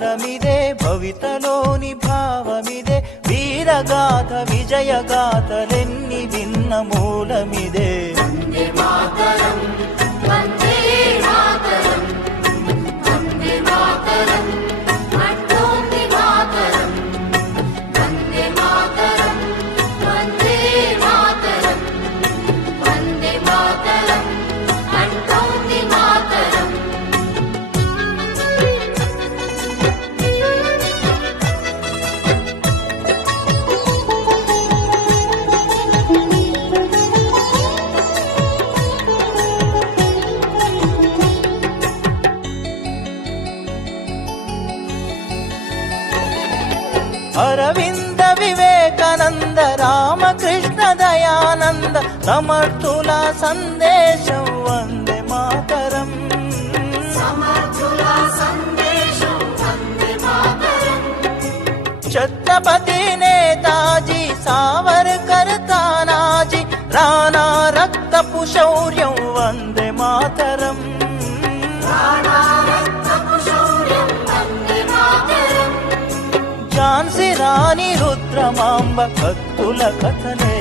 సారమిదే భవితలోని భావమిదే వీరగాథ విజయగాథలెన్ని విన్న మూలమిదే వందే మాతరం వందే మాతరం వందే మాతరం అంటోంది మాతరం వందే మాతరం వందే మాతరం వందే మాతరం అంటోంది మాతరం అరవింద వివేకానంద రామకృష్ణ దయానంద సమర్థుల సందేశం వందే మాతరం సమర్థుల సందేశం వందే మాతరం ఛత్రపతి నేతాజీ సావర్కర్ తానాజీ రాణా రక్తపు శౌర్యం వందే మాతరం రాణా రక్తపు శౌర్యం వందే మాతరం ఝాన్సీ రాణి రుద్రమాంబ భక్తుల కథలే